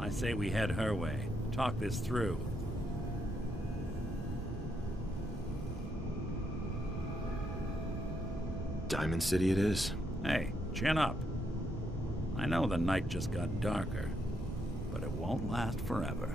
I say we head her way. Talk this through. Diamond City it is. Hey, chin up. I know the night just got darker, but it won't last forever.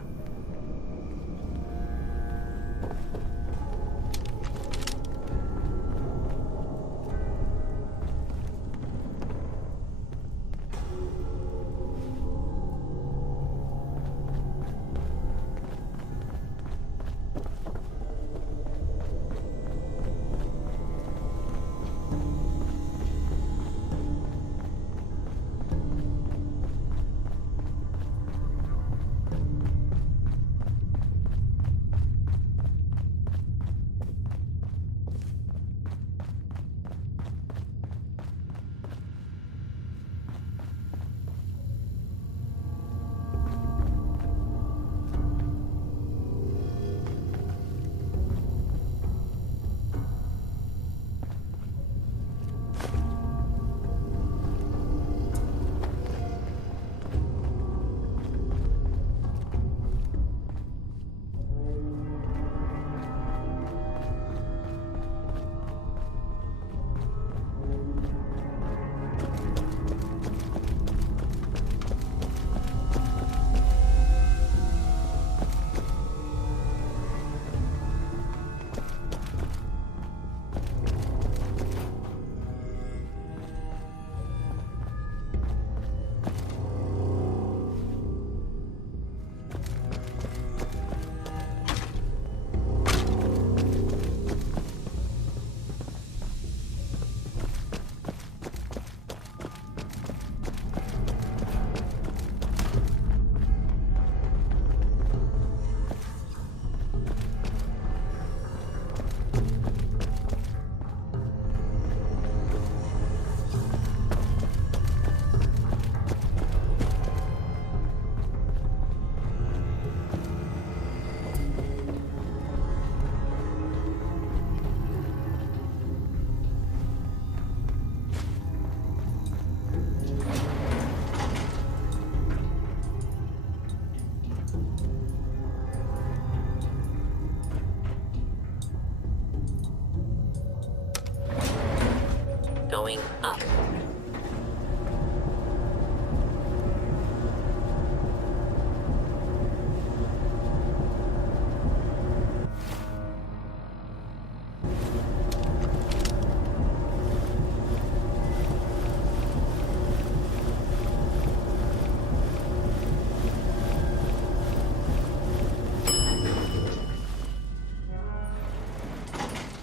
Going up.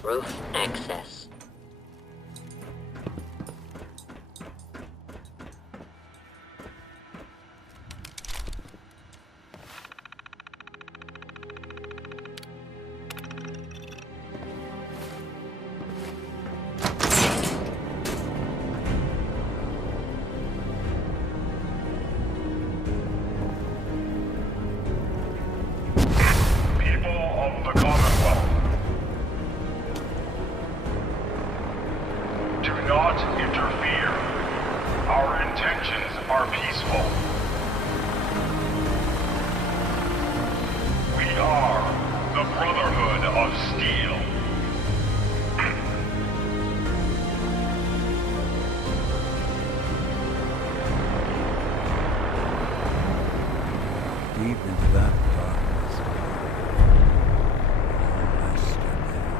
Roof access. Deep into that darkness, I stood there.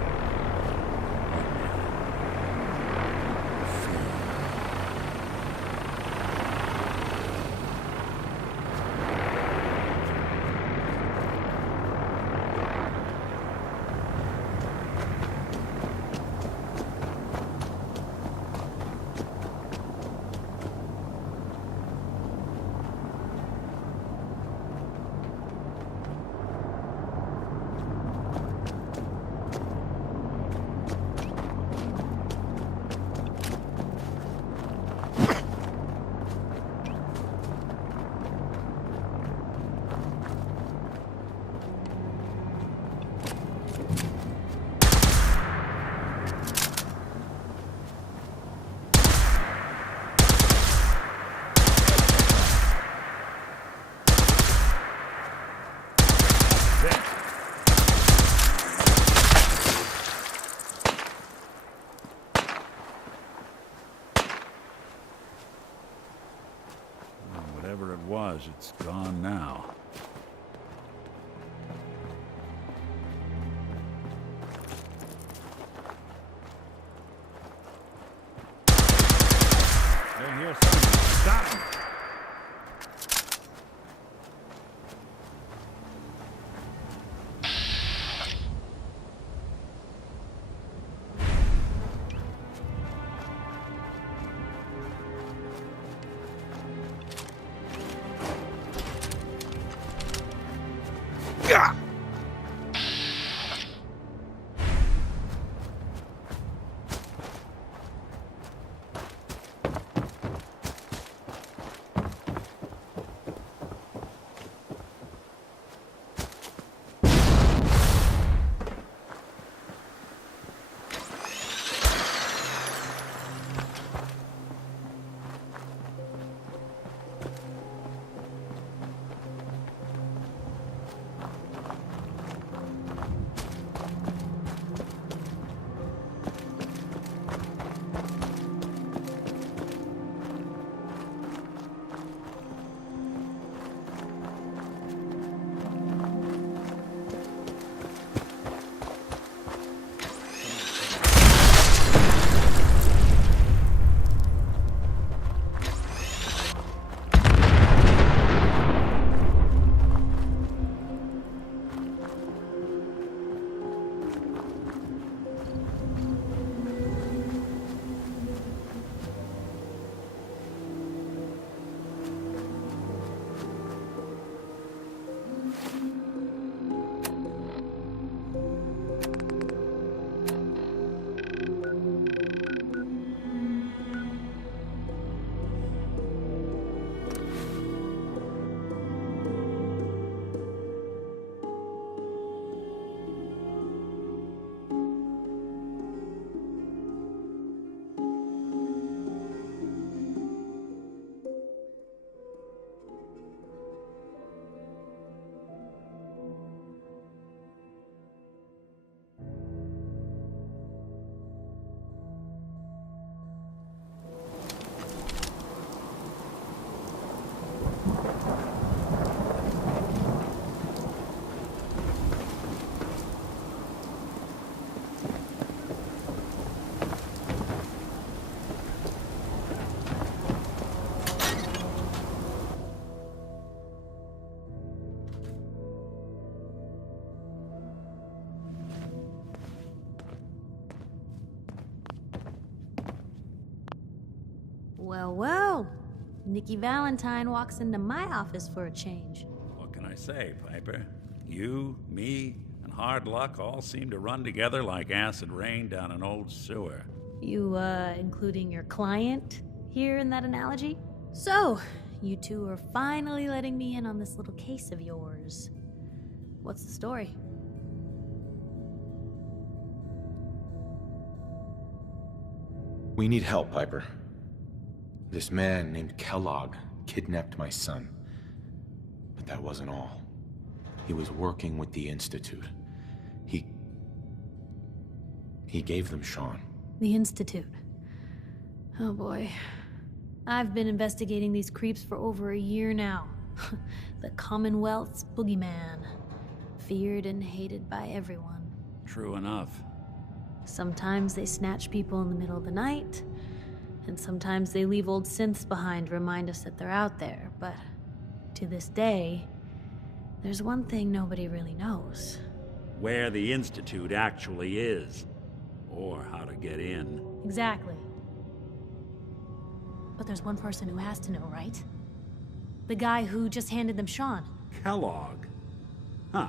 it. Whatever it was, it's gone now. They're here somewhere. Stop them! Yeah. Well, well. Nikki Valentine walks into my office for a change. What can I say, Piper? You, me, and hard luck all seem to run together like acid rain down an old sewer. You, including your client here in that analogy? So, you two are finally letting me in on this little case of yours. What's the story? We need help, Piper. This man named Kellogg kidnapped my son. But that wasn't all. He was working with the Institute. He gave them Sean. The Institute. Oh boy. I've been investigating these creeps for over a year now. The Commonwealth's boogeyman. Feared and hated by everyone. True enough. Sometimes they snatch people in the middle of the night, and sometimes they leave old synths behind to remind us that they're out there, but to this day, there's one thing nobody really knows. Where the Institute actually is. Or how to get in. Exactly. But there's one person who has to know, right? The guy who just handed them Sean. Kellogg. Huh.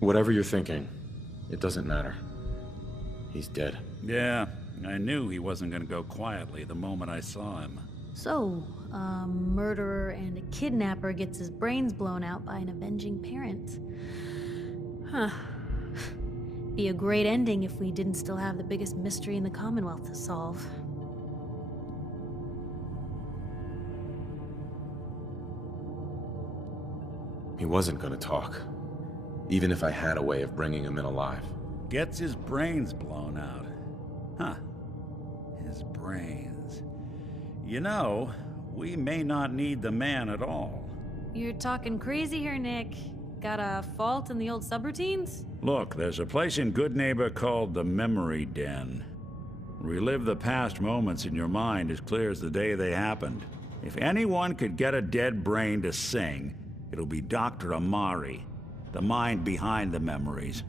Whatever you're thinking, it doesn't matter. He's dead. Yeah, I knew he wasn't gonna go quietly the moment I saw him. So, a murderer and a kidnapper gets his brains blown out by an avenging parent. Huh. Be a great ending if we didn't still have the biggest mystery in the Commonwealth to solve. He wasn't gonna talk, even if I had a way of bringing him in alive. Gets his brains blown out. Huh. His brains. You know, we may not need the man at all. You're talking crazy here, Nick. Got a fault in the old subroutines? Look, there's a place in Good Neighbor called the Memory Den. Relive the past moments in your mind as clear as the day they happened. If anyone could get a dead brain to sing, it'll be Dr. Amari, the mind behind the memories.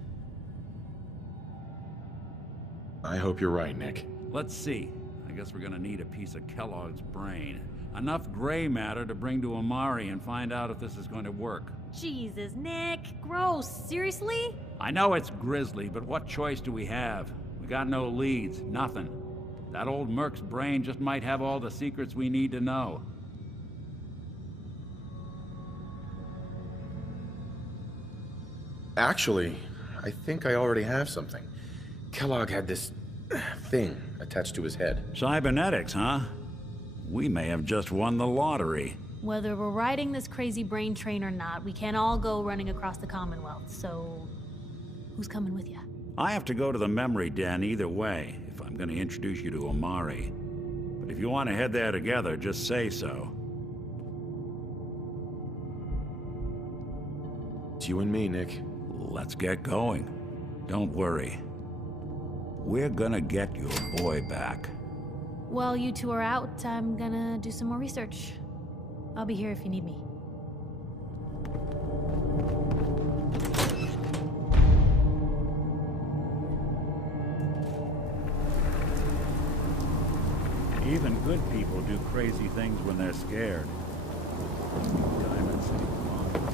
I hope you're right, Nick. Let's see. I guess we're gonna need a piece of Kellogg's brain. Enough gray matter to bring to Amari and find out if this is going to work. Jesus, Nick. Gross. Seriously? I know it's grisly, but what choice do we have? We got no leads, nothing. That old Merc's brain just might have all the secrets we need to know. Actually, I think I already have something. Kellogg had this thing attached to his head. Cybernetics, huh? We may have just won the lottery. Whether we're riding this crazy brain train or not, we can't all go running across the Commonwealth, so... who's coming with you? I have to go to the Memory Den either way, if I'm gonna introduce you to Amari. But if you want to head there together, just say so. It's you and me, Nick. Let's get going. Don't worry. We're gonna get your boy back. While you two are out, I'm gonna do some more research. I'll be here if you need me. Even good people do crazy things when they're scared. Diamond City, come on.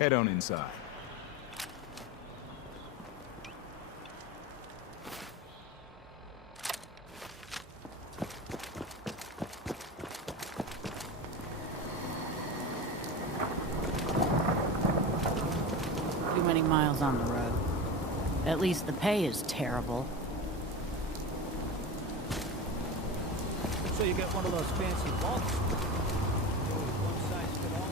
Head on inside. Too many miles on the road. At least the pay is terrible. So you get one of those fancy vaults? One size fit all?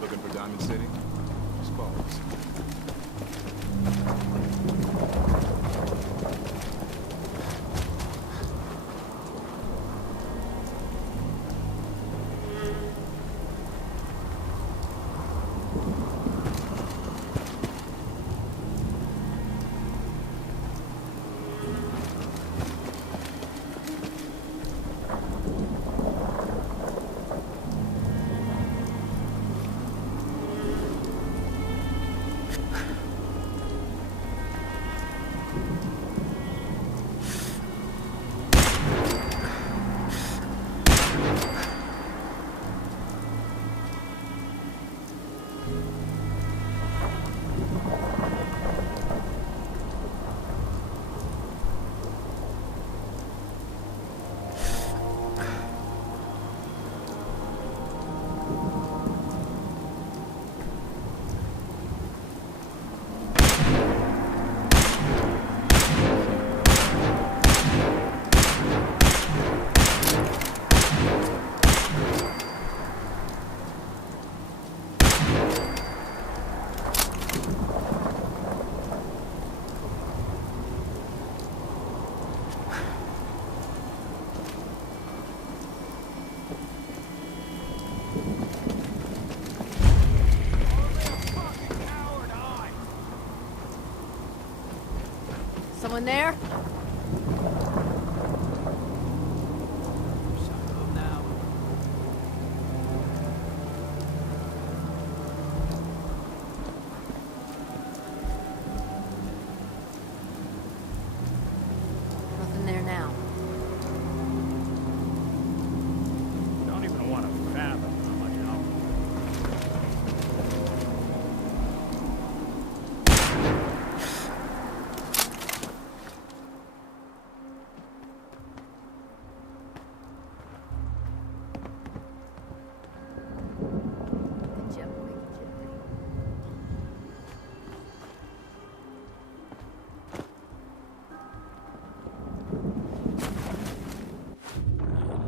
Looking for Diamond City? Suppose. Someone there? Nothing there now. Don't even want to fathom how much help.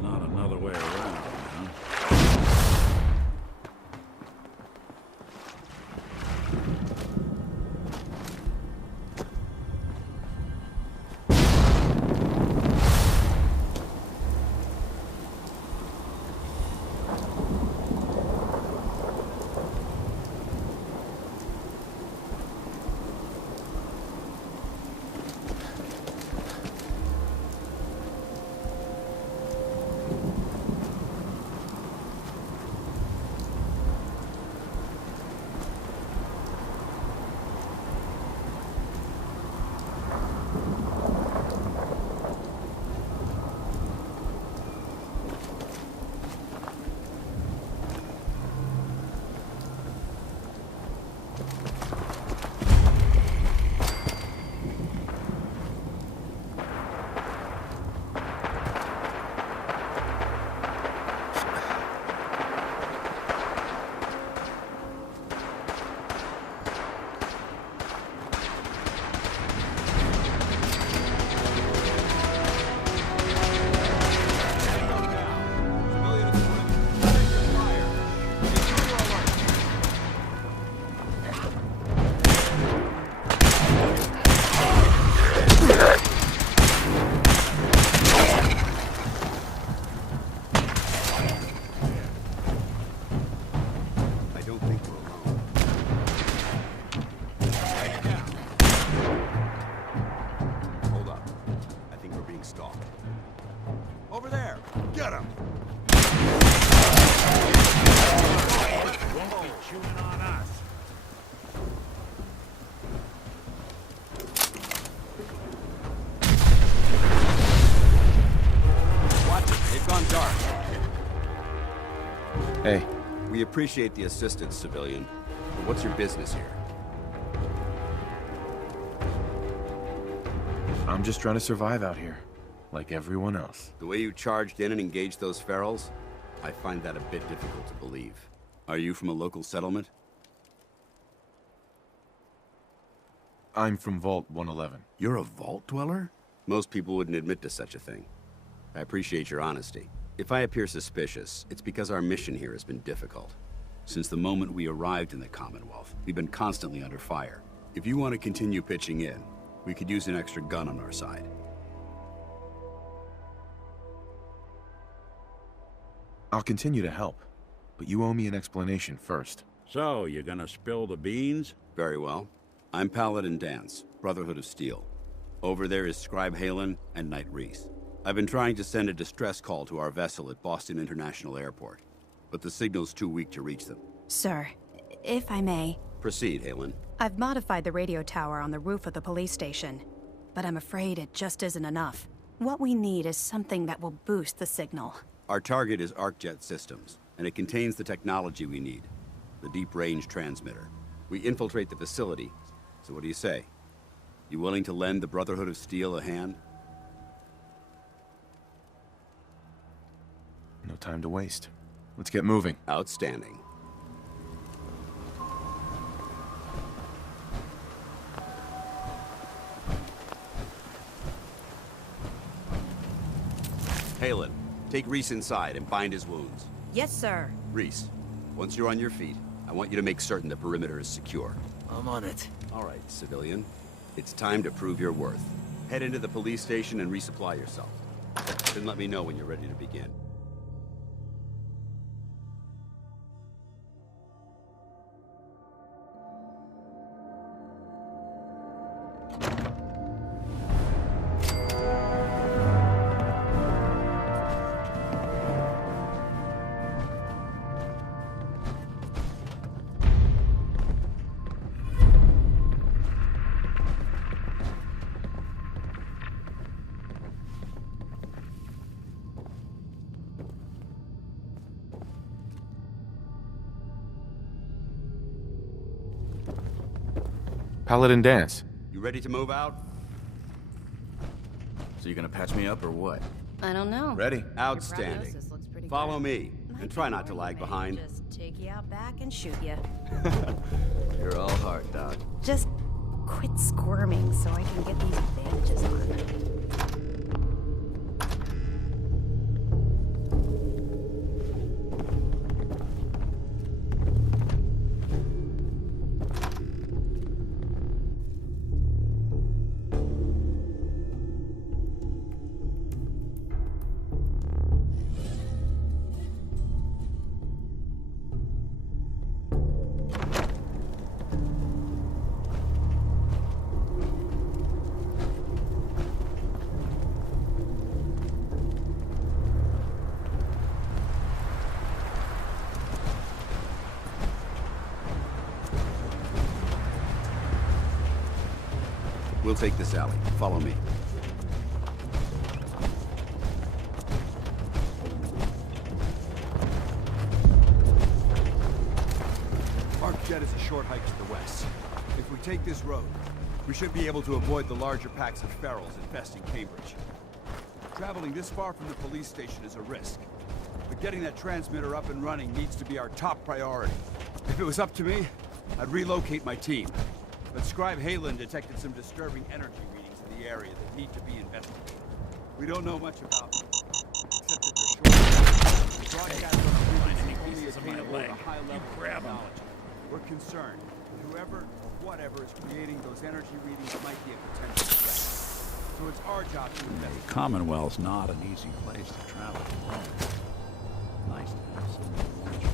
Not another way around, huh? Hey, We appreciate the assistance, civilian. But what's your business here? I'm just trying to survive out here, like everyone else. The way you charged in and engaged those ferals, I find that a bit difficult to believe. Are you from a local settlement? I'm from Vault 111. You're a vault dweller? Most people wouldn't admit to such a thing. I appreciate your honesty. If I appear suspicious, it's because our mission here has been difficult. Since the moment we arrived in the Commonwealth, we've been constantly under fire. If you want to continue pitching in, we could use an extra gun on our side. I'll continue to help, but you owe me an explanation first. So, you gonna spill the beans? Very well. I'm Paladin Dance, Brotherhood of Steel. Over there is Scribe Halen and Knight Reese. I've been trying to send a distress call to our vessel at Boston International Airport, but the signal's too weak to reach them. Sir, if I may, Proceed, Halen. I've modified the radio tower on the roof of the police station, but I'm afraid it just isn't enough. What we need is something that will boost the signal. Our target is ArcJet Systems, and it contains the technology we need, the deep-range transmitter. We infiltrate the facility, so what do you say? You willing to lend the Brotherhood of Steel a hand? No time to waste. Let's get moving. Outstanding. Halen, take Reese inside and bind his wounds. Yes, sir. Reese, once you're on your feet, I want you to make certain the perimeter is secure. I'm on it. All right, civilian. It's time to prove your worth. Head into the police station and resupply yourself. Then let me know when you're ready to begin. Paladin Dance. You ready to move out? So you gonna patch me up or what? I don't know. Ready? Outstanding. prognosis looks pretty Follow good. me, Might and be try not to more lag you may behind. Just take you out back and shoot you. You're all heart, Doc. Just quit squirming so I can get these bandages on. We'll take this alley. Follow me. ArcJet is a short hike to the west. If we take this road, we should be able to avoid the larger packs of ferals infesting Cambridge. Traveling this far from the police station is a risk, but getting that transmitter up and running needs to be our top priority. If it was up to me, I'd relocate my team. But Scribe Halen detected some disturbing energy readings in the area that need to be investigated. We don't know much about them, except that they're short. The broadcast on the frequency only attainable at a high level of technology. We're concerned that whoever or whatever is creating those energy readings might be a potential threat. So it's our job to investigate. The Commonwealth's not an easy place to travel alone. Nice to have someone watch you.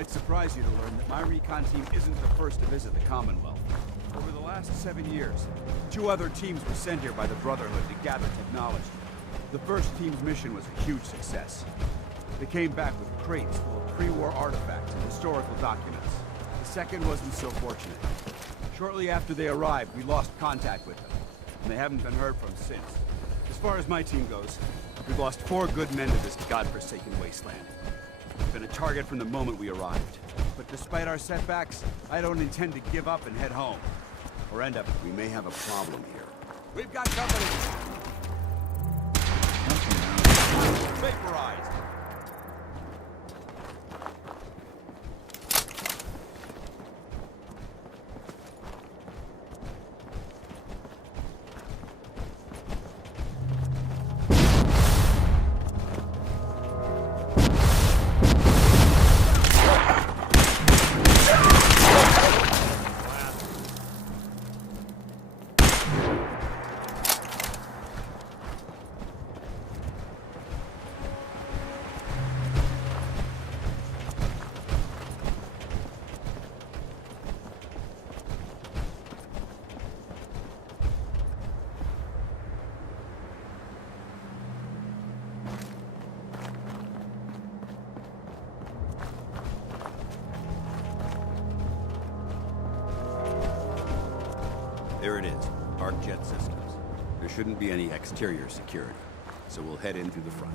might surprise you to learn that my recon team isn't the first to visit the Commonwealth. Over the last 7 years, 2 other teams were sent here by the Brotherhood to gather technology. The first team's mission was a huge success. They came back with crates full of pre-war artifacts and historical documents. The second wasn't so fortunate. Shortly after they arrived, we lost contact with them, and they haven't been heard from since. As far as my team goes, we've lost 4 good men to this godforsaken wasteland. We've been a target from the moment we arrived. But despite our setbacks, I don't intend to give up and head home. Or end up, we may have a problem here. We've got company! Vaporized! There it is, Arc Jet Systems. There shouldn't be any exterior security, so we'll head in through the front.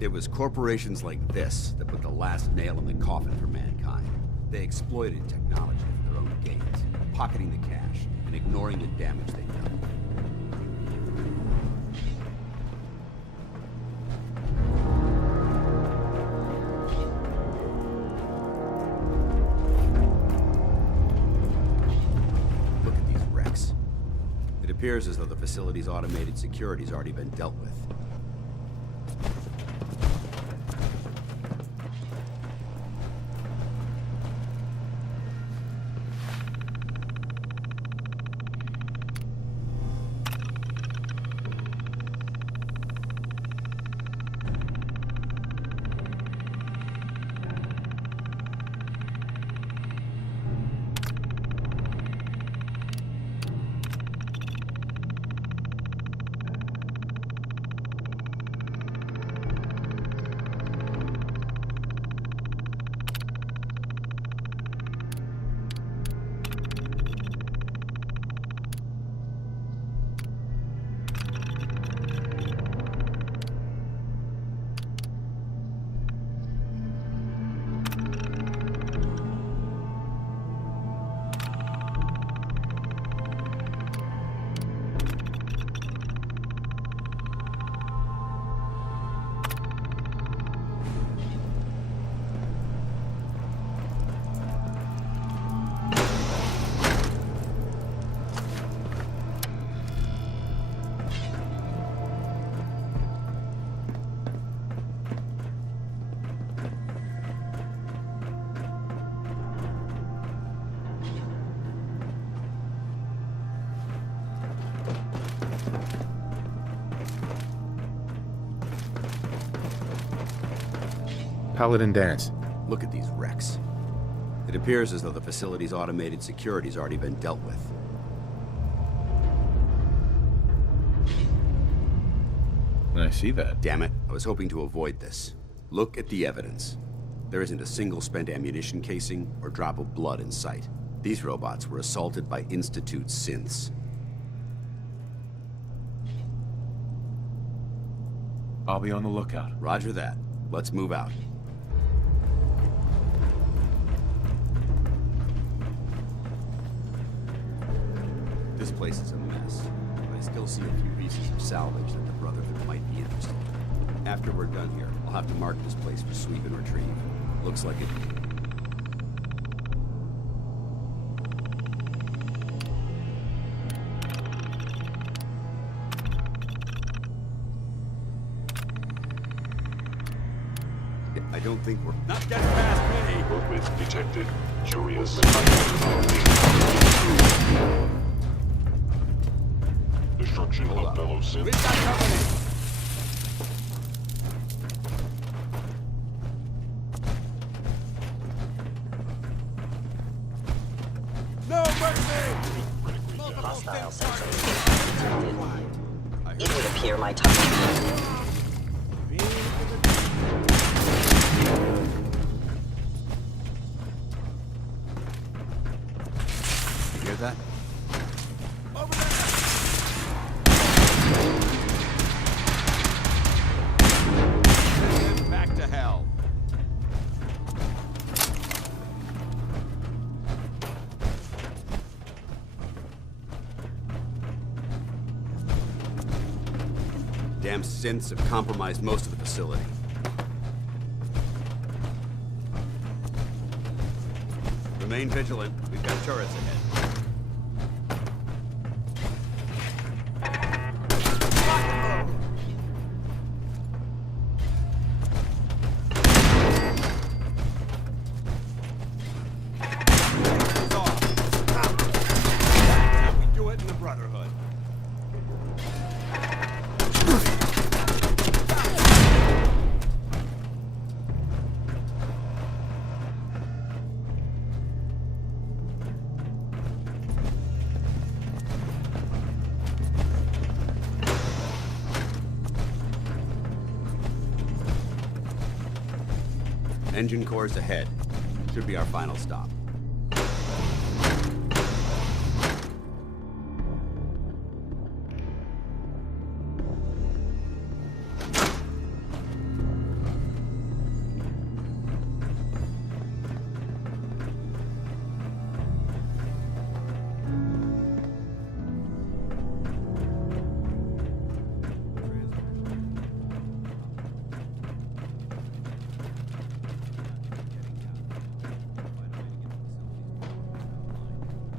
It was corporations like this that put the last nail in the coffin for mankind. They exploited technology for their own gains, pocketing the cash and ignoring the damage they'd done. Look at these wrecks. It appears as though the facility's automated security's already been dealt with. Paladin Dance. Look at these wrecks. It appears as though the facility's automated security's already been dealt with. I see that. Damn it, I was hoping to avoid this. Look at the evidence. There isn't a single spent ammunition casing or drop of blood in sight. These robots were assaulted by Institute synths. I'll be on the lookout. Roger that. Let's move out. This place is a mess, but I still see a few pieces of salvage that the Brotherhood might be interested in. After we're done here, I'll have to mark this place for sweep and retrieve. Looks like it. I don't think we're not getting past me. Movement detected. Curious. Destruction of fellow synths. We've got company. No mercy! Hostile sensors detected. It would appear my target. You hear that? Over there! Send him back to hell. Damn synths have compromised most of the facility. Remain vigilant. We've got turrets ahead. It's off. That's how we do it in the Brotherhood. Engine cores ahead. Should be our final stop.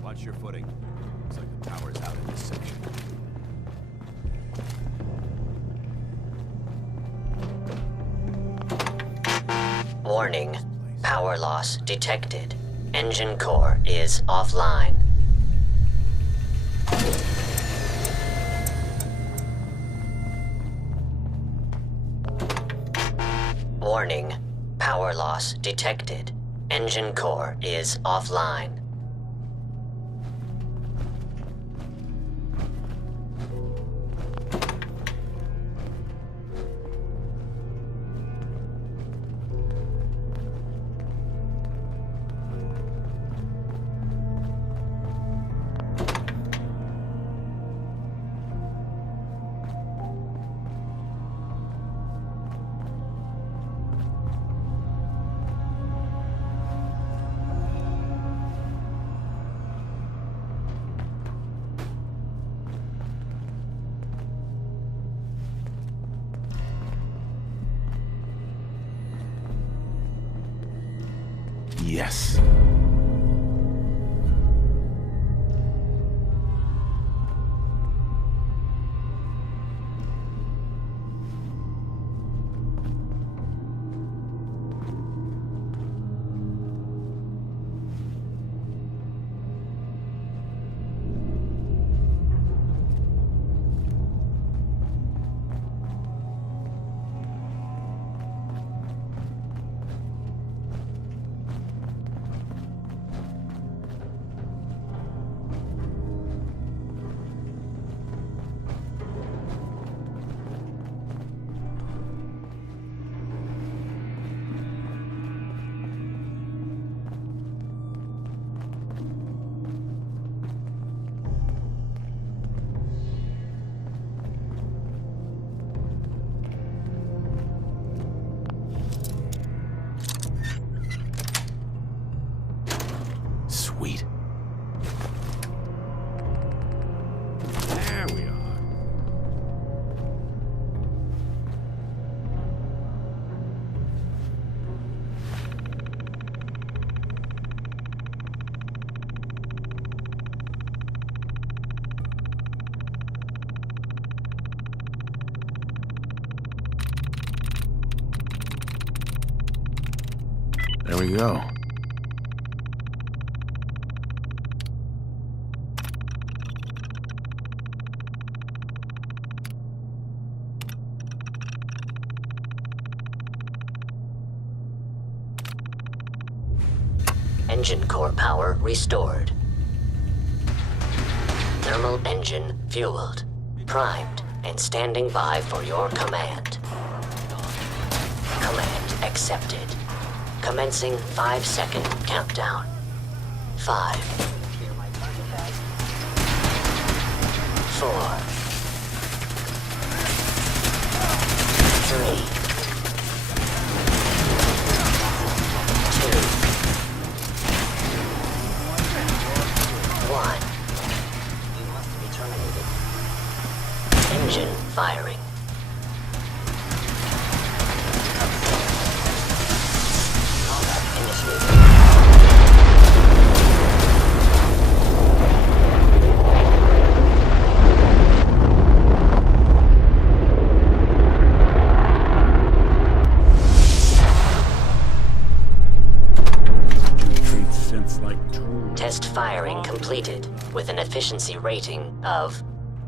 Watch your footing. Looks like the power's out in this section. Warning. Power loss detected. Engine core is offline. Warning. Power loss detected. Engine core is offline. Yes. we go. Engine core power restored. Thermal engine fueled, primed, and standing by for your command. Command accepted. Commencing 5-second countdown. 5, 4, 3, 1. You must be terminated. Engine firing. Combat initiated. Test firing completed with an efficiency rating of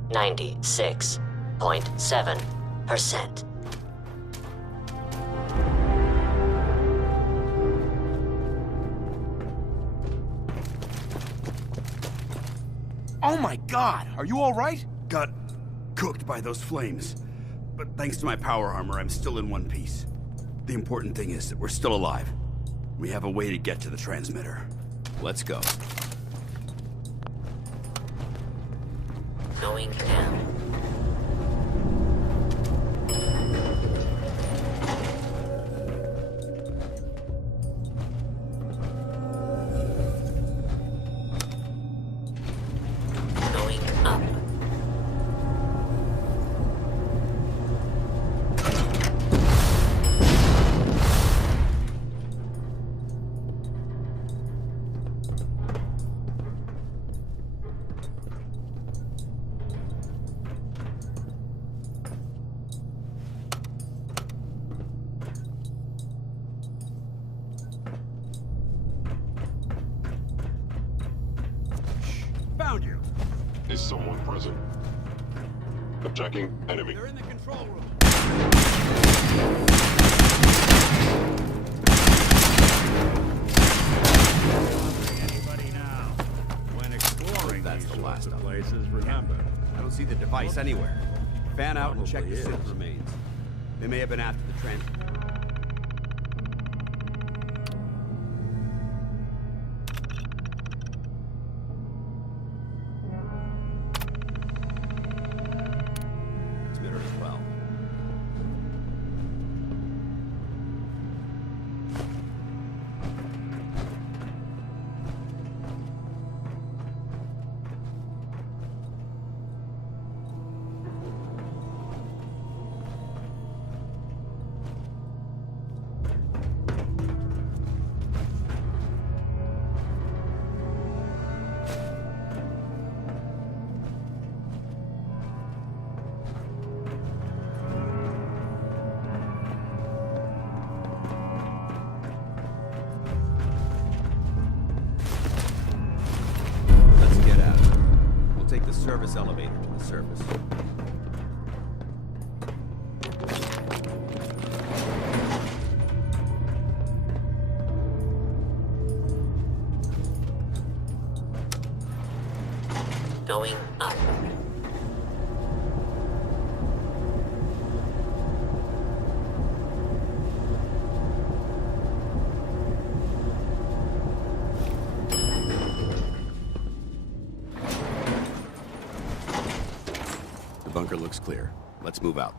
96.7%. Oh my god! Are you alright? Got cooked by those flames. But thanks to my power armor, I'm still in one piece. The important thing is that we're still alive. We have a way to get to the transmitter. Let's go. Going down. Going up. Found you! Is someone present? Attacking enemy. They're in the control room. Anybody now? When exploring That's these the last sorts of of them. places, remember. I don't see the device anywhere. Fan out and check Probably the Sith is. remains. They may have been after the transmitter. As well. Let's get out. We'll take the service elevator to the surface. Going up. The bunker looks clear. Let's move out.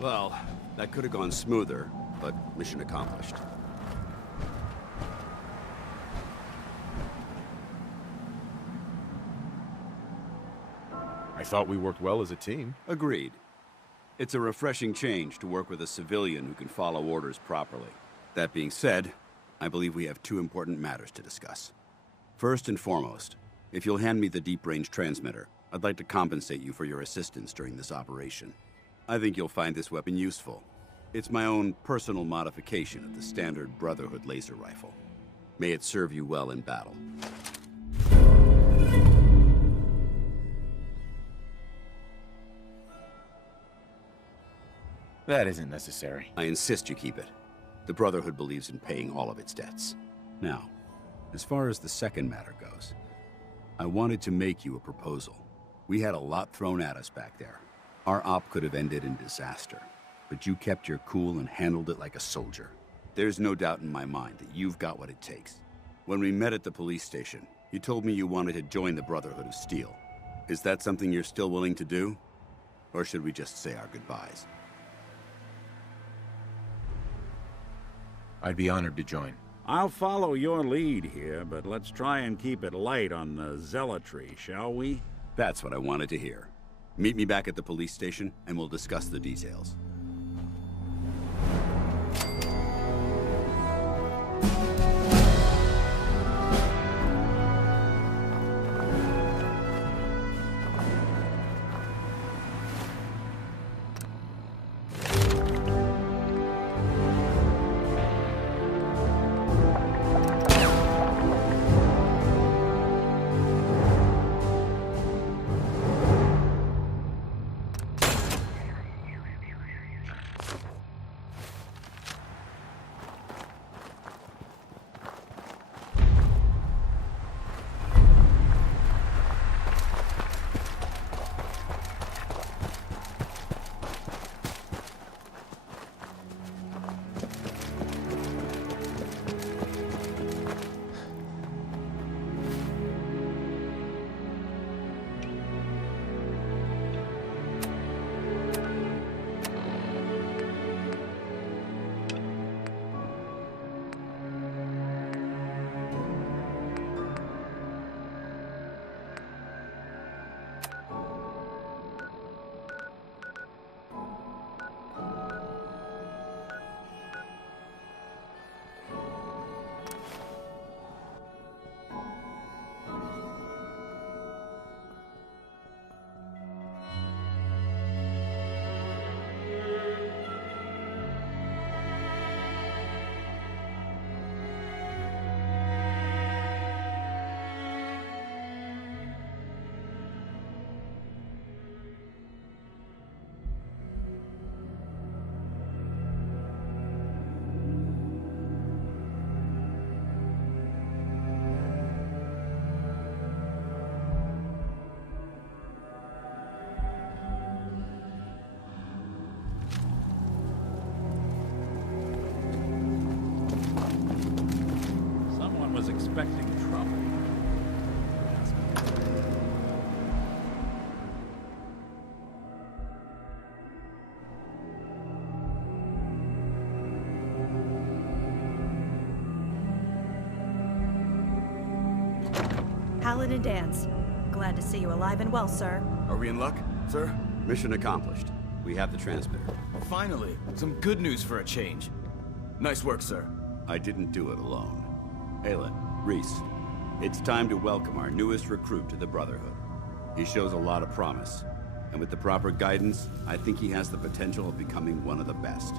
Well, that could have gone smoother, but mission accomplished. I thought we worked well as a team. Agreed. It's a refreshing change to work with a civilian who can follow orders properly. That being said, I believe we have two important matters to discuss. First and foremost, if you'll hand me the deep-range transmitter, I'd like to compensate you for your assistance during this operation. I think you'll find this weapon useful. It's my own personal modification of the standard Brotherhood laser rifle. May it serve you well in battle. That isn't necessary. I insist you keep it. The Brotherhood believes in paying all of its debts. Now, as far as the second matter goes, I wanted to make you a proposal. We had a lot thrown at us back there. Our op could have ended in disaster, but you kept your cool and handled it like a soldier. There's no doubt in my mind that you've got what it takes. When we met at the police station, you told me you wanted to join the Brotherhood of Steel. Is that something you're still willing to do? Or should we just say our goodbyes? I'd be honored to join. I'll follow your lead here, but let's try and keep it light on the zealotry, shall we? That's what I wanted to hear. Meet me back at the police station, and we'll discuss the details. Expecting trouble. Paladin Dance. Glad to see you alive and well, sir. Are we in luck, sir? Mission accomplished. We have the transmitter. Finally, some good news for a change. Nice work, sir. I didn't do it alone. Aelin, Reese, it's time to welcome our newest recruit to the Brotherhood. He shows a lot of promise, and with the proper guidance, I think he has the potential of becoming one of the best.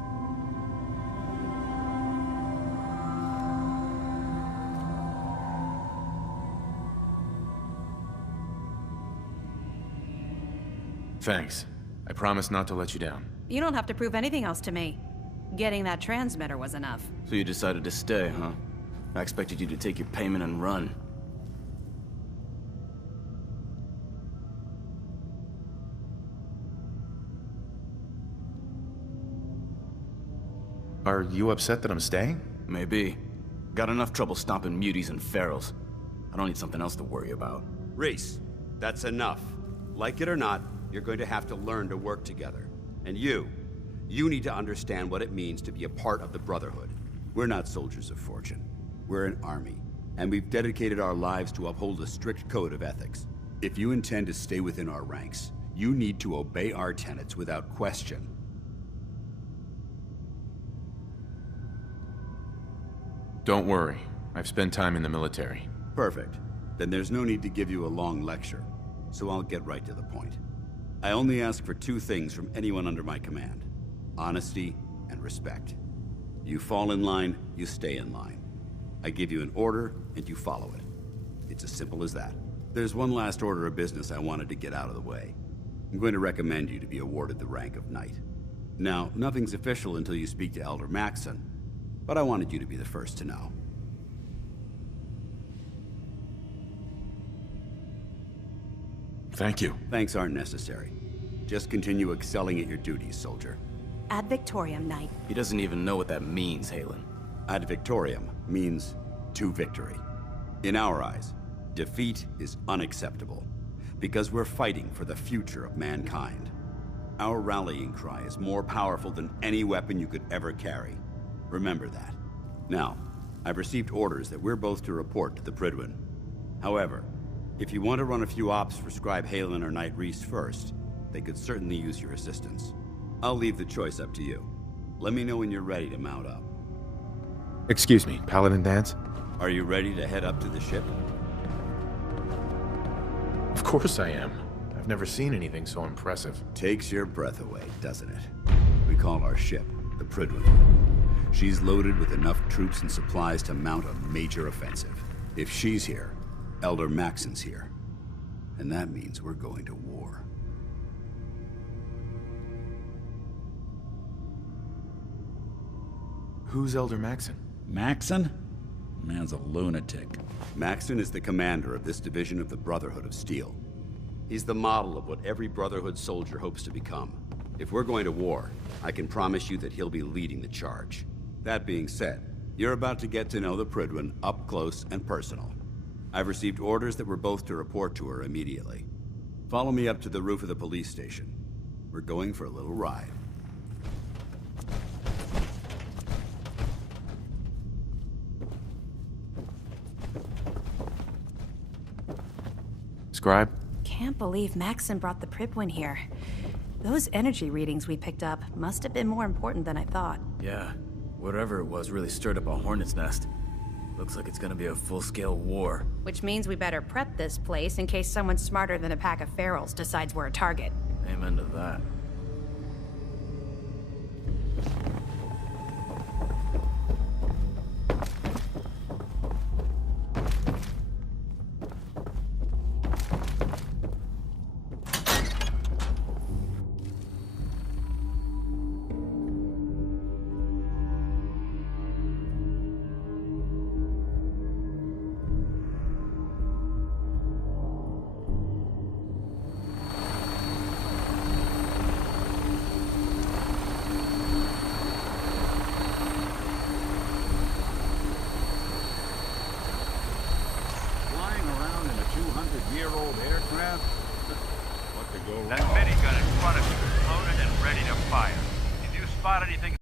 Thanks. I promise not to let you down. You don't have to prove anything else to me. Getting that transmitter was enough. So you decided to stay, huh? I expected you to take your payment and run. Are you upset that I'm staying? Maybe. Got enough trouble stomping muties and ferals. I don't need something else to worry about. Reese, that's enough. Like it or not, you're going to have to learn to work together. And you need to understand what it means to be a part of the Brotherhood. We're not soldiers of fortune. We're an army, and we've dedicated our lives to uphold a strict code of ethics. If you intend to stay within our ranks, you need to obey our tenets without question. Don't worry. I've spent time in the military. Perfect. Then there's no need to give you a long lecture, so I'll get right to the point. I only ask for two things from anyone under my command: honesty and respect. You fall in line, you stay in line. I give you an order, and you follow it. It's as simple as that. There's one last order of business I wanted to get out of the way. I'm going to recommend you to be awarded the rank of Knight. Now, nothing's official until you speak to Elder Maxson, but I wanted you to be the first to know. Thank you. Thanks aren't necessary. Just continue excelling at your duties, soldier. Ad Victoriam, Knight. He doesn't even know what that means, Halen. Ad Victoriam means to victory. In our eyes, defeat is unacceptable, because we're fighting for the future of mankind. Our rallying cry is more powerful than any weapon you could ever carry. Remember that. Now, I've received orders that we're both to report to the Prydwen. However, if you want to run a few ops for Scribe Halen or Knight Reese first, they could certainly use your assistance. I'll leave the choice up to you. Let me know when you're ready to mount up. Excuse me, Paladin Dance? Are you ready to head up to the ship? Of course I am. I've never seen anything so impressive. Takes your breath away, doesn't it? We call our ship the Prydwen. She's loaded with enough troops and supplies to mount a major offensive. If she's here, Elder Maxson's here. And that means we're going to war. Who's Elder Maxson? Maxson? Man's a lunatic. Maxson is the commander of this division of the Brotherhood of Steel. He's the model of what every Brotherhood soldier hopes to become. If we're going to war, I can promise you that he'll be leading the charge. That being said, you're about to get to know the Prydwen up close and personal. I've received orders that we're both to report to her immediately. Follow me up to the roof of the police station. We're going for a little ride. Scribe? Can't believe Maxson brought the Prydwen here. Those energy readings we picked up must have been more important than I thought. Yeah, whatever it was really stirred up a hornet's nest. Looks like it's gonna be a full-scale war. Which means we better prep this place in case someone smarter than a pack of ferals decides we're a target. Amen to that. Year-old aircraft? What could go wrong? That minigun in front of you is loaded and ready to fire. If you spot anything